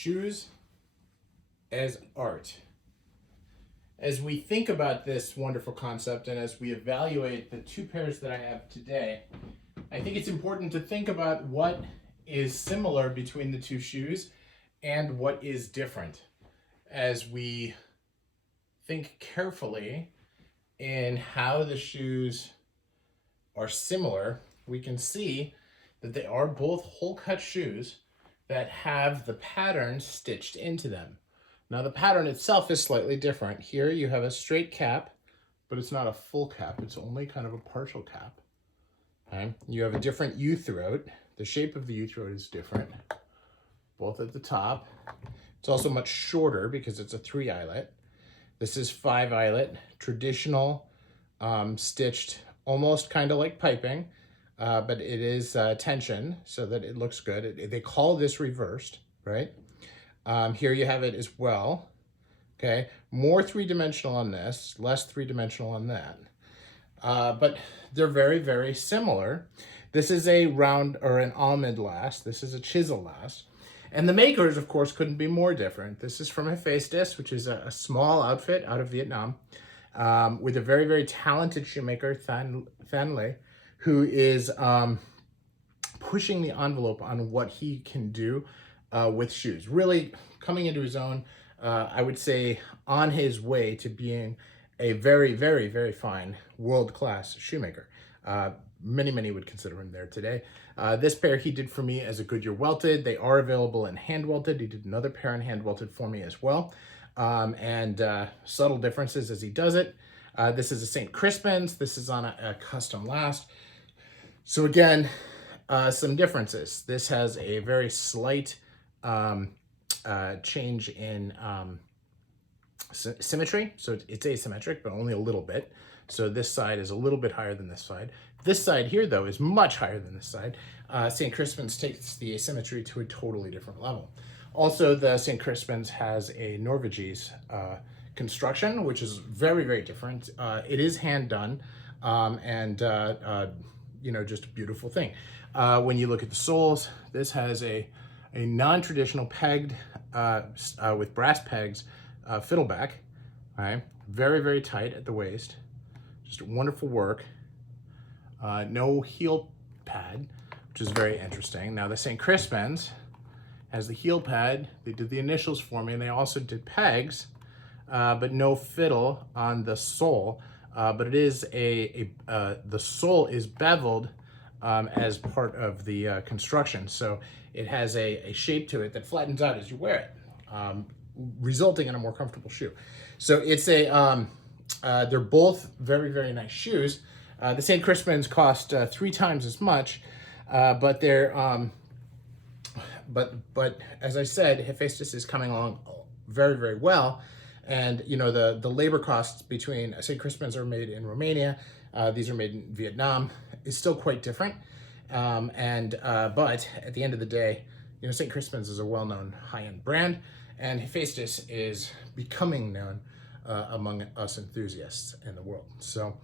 shoes as art. As we think about this wonderful concept and as we evaluate the two pairs that I have today, I think it's important to think about what is similar between the two shoes and what is different. As we think carefully in how the shoes are similar, we can see that they are both hole cut shoes that have the pattern stitched into them. Now the pattern itself is slightly different. Here you have a straight cap, but it's not a full cap. It's only kind of a partial cap. Okay. You have a different U-throat. The shape of the U-throat is different, both at the top. It's also much shorter because it's a 3-eyelet. This is 5-eyelet, traditional, stitched almost kind of like piping, but it is tension so that it looks good. They call this reversed, right? Here you have it as well. Okay, more three-dimensional on this, less three-dimensional on that. But they're very, very similar. This is a round or an almond last. This is a chisel last. And the makers, of course, couldn't be more different. This is from Hephaestus, which is a small outfit out of Vietnam, with a very, very talented shoemaker, Thanh Le, who is pushing the envelope on what he can do with shoes. Really coming into his own, I would say, on his way to being a very, very, very fine world-class shoemaker. Many would consider him there today. This pair he did for me as a Goodyear welted. They are available in hand welted. He did another pair in hand welted for me as well. And subtle differences as he does it. This is a Saint Crispins. This is on a custom last. So again, some differences. This has a very slight change in symmetry. So it's asymmetric, but only a little bit. So this side is a little bit higher than this side. This side here, though, is much higher than this side. St. Crispins takes the asymmetry to a totally different level. Also, the St. Crispins has a Norvegese construction, which is very, very different. It is hand done, and you know, just a beautiful thing. When you look at the soles, this has a non-traditional pegged with brass pegs fiddleback. Right, very, very tight at the waist. Just wonderful work. No heel pad, which is very interesting. Now the St. Crispins has the heel pad. They did the initials for me, and they also did pegs, but no fiddle on the sole. But it is the sole is beveled as part of the construction, so it has a shape to it that flattens out as you wear it, resulting in a more comfortable shoe. So it's they're both very, very nice shoes. The St. Crispins cost 3 times as much, but they're but as I said, Hephaestus is coming along very, very well. And you know, the labor costs between St. Crispins are made in Romania, these are made in Vietnam, is still quite different. But at the end of the day, you know, St. Crispins is a well-known high-end brand, and Hephaestus is becoming known among us enthusiasts in the world. So,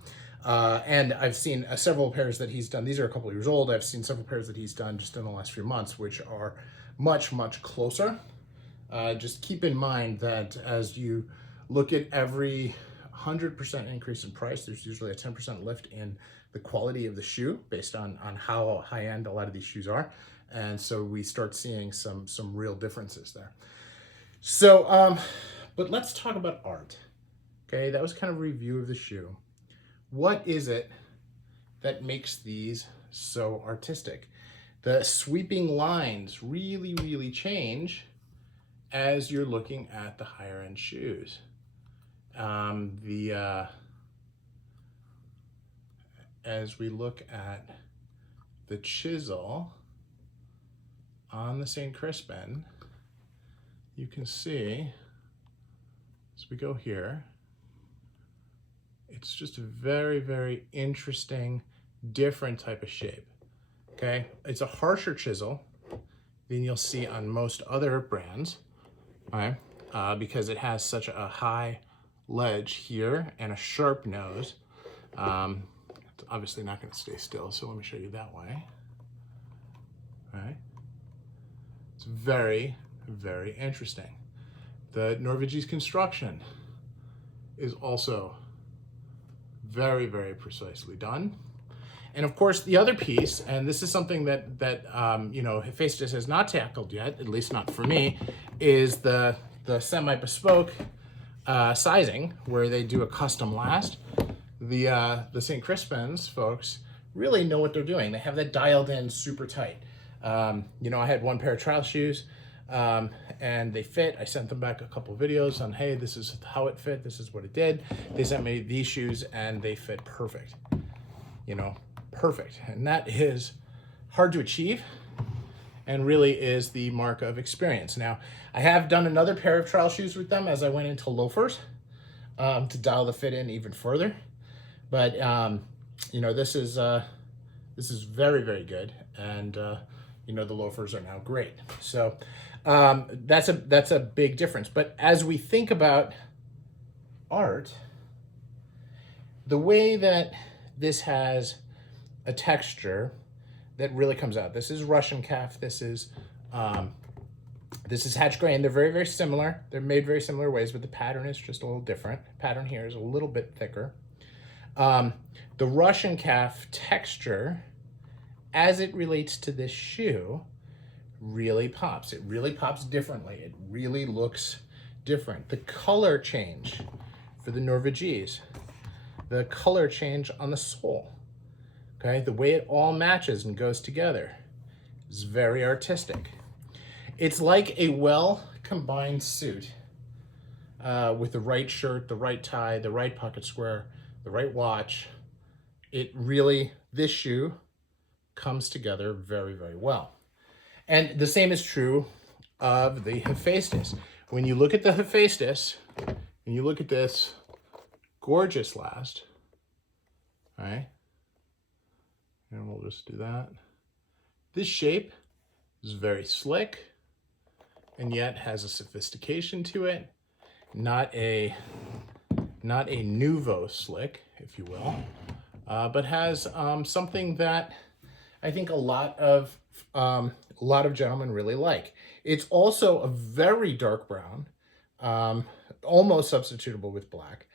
and I've seen several pairs that he's done. These are a couple of years old. I've seen several pairs that he's done just in the last few months, which are much, much closer. Just keep in mind that as you look at every 100% increase in price, there's usually a 10% lift in the quality of the shoe based on how high-end a lot of these shoes are. And so we start seeing some real differences there. So, but let's talk about art. Okay, that was kind of a review of the shoe. What is it that makes these so artistic? The sweeping lines really, really change as you're looking at the higher end shoes. As we look at the chisel on the St. Crispin, you can see as we go here, it's just a very, very interesting, different type of shape. Okay, it's a harsher chisel than you'll see on most other brands, right? Because it has such a high ledge here and a sharp nose. It's obviously not going to stay still, so let me show you that way. All right, it's very, very interesting. The Norvegese construction is also very, very precisely done. And of course, the other piece, and this is something that you know, Hephaestus has not tackled yet, at least not for me, is the semi-bespoke sizing, where they do a custom last. The Saint Crispins folks really know what they're doing. They have that dialed in super tight. You know, I had one pair of trial shoes, and they fit. I sent them back a couple videos on, hey, this is how it fit, this is what it did. They sent me these shoes and they fit perfect. You know, perfect. And that is hard to achieve and really is the mark of experience. Now, I have done another pair of trial shoes with them as I went into loafers to dial the fit in even further. But you know, this is very, very good, and you know, the loafers are now great. So that's a big difference. But as we think about art, the way that this has a texture that really comes out. This is Russian calf. This is hatch grain. They're very, very similar. They're made very similar ways, but the pattern is just a little different. The pattern here is a little bit thicker. The Russian calf texture, as it relates to this shoe, really pops. It really pops differently. It really looks different. The color change for the Norvegese, the color change on the sole, okay? The way it all matches and goes together is very artistic. It's like a well-combined suit with the right shirt, the right tie, the right pocket square, the right watch. It really, this shoe comes together very, very well. And the same is true of the Hephaestus. When you look at the Hephaestus, and you look at this gorgeous last, right? And we'll just do that. This shape is very slick, and yet has a sophistication to it. Not a nouveau slick, if you will, but has something that I think a lot of gentlemen really like. It's also a very dark brown, almost substitutable with black,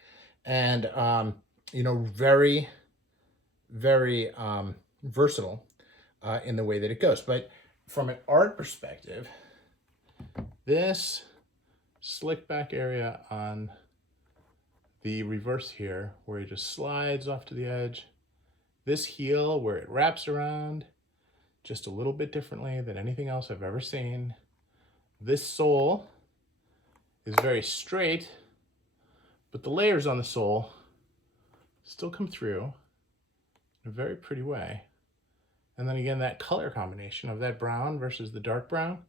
and you know, very, very versatile in the way that it goes. But from an art perspective, this slick back area on the reverse here, where it just slides off to the edge, this heel where it wraps around just a little bit differently than anything else I've ever seen. This sole is very straight, but the layers on the sole still come through in a very pretty way. And then again, that color combination of that brown versus the dark brown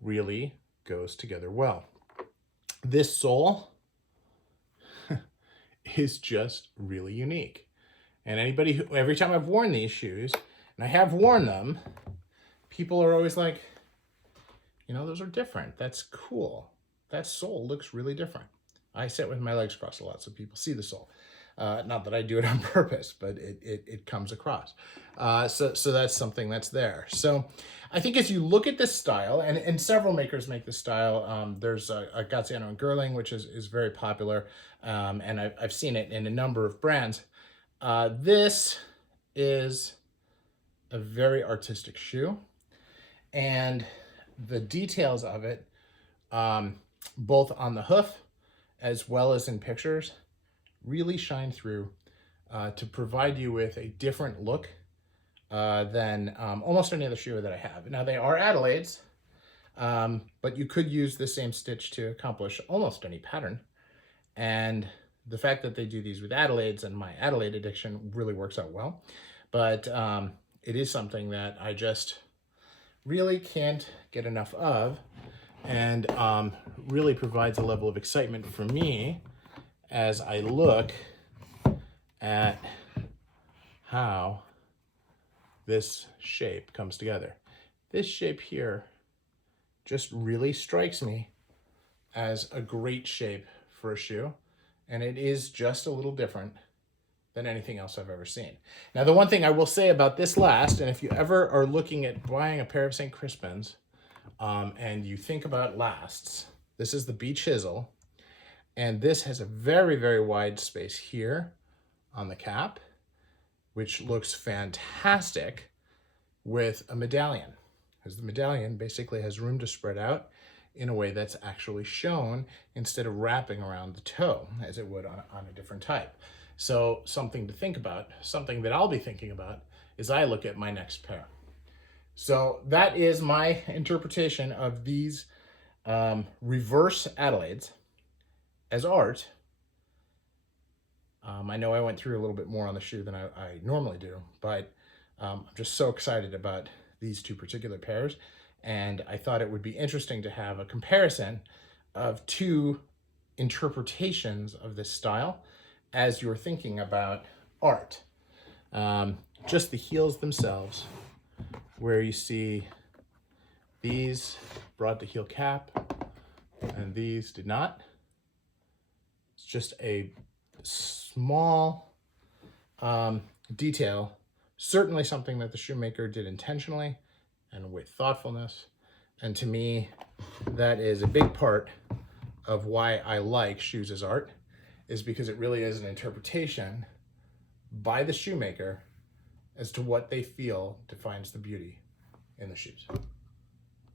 really goes together well. This sole is just really unique. And anybody who, every time I've worn these shoes, and I have worn them, people are always like, you know, those are different. That's cool. That sole looks really different. I sit with my legs crossed a lot, so people see the sole. Not that I do it on purpose, but it comes across. So that's something that's there. So I think as you look at this style, and several makers make this style, there's a Graziano and Gerling, which is very popular, and I've seen it in a number of brands. This is a very artistic shoe, and the details of it, both on the hoof as well as in pictures, really shine through to provide you with a different look than almost any other shoe that I have. Now, they are Adelaides, but you could use the same stitch to accomplish almost any pattern. And the fact that they do these with Adelaides and my Adelaide addiction really works out well. But it is something that I just really can't get enough of, and really provides a level of excitement for me as I look at how this shape comes together. This shape here just really strikes me as a great shape for a shoe, and it is just a little different than anything else I've ever seen. Now, the one thing I will say about this last, and if you ever are looking at buying a pair of Saint Crispins, and you think about lasts, this is the B chisel, and this has a very, very wide space here on the cap, which looks fantastic with a medallion, because the medallion basically has room to spread out in a way that's actually shown instead of wrapping around the toe as it would on a different type. So something to think about, something that I'll be thinking about as I look at my next pair. So that is my interpretation of these reverse Adelaides as art. I know I went through a little bit more on the shoe than I normally do, but I'm just so excited about these two particular pairs. And I thought it would be interesting to have a comparison of two interpretations of this style as you're thinking about art. Just the heels themselves, where you see these brought the heel cap and these did not. It's just a small detail, certainly something that the shoemaker did intentionally and with thoughtfulness. And to me, that is a big part of why I like shoes as art, is because it really is an interpretation by the shoemaker as to what they feel defines the beauty in the shoes.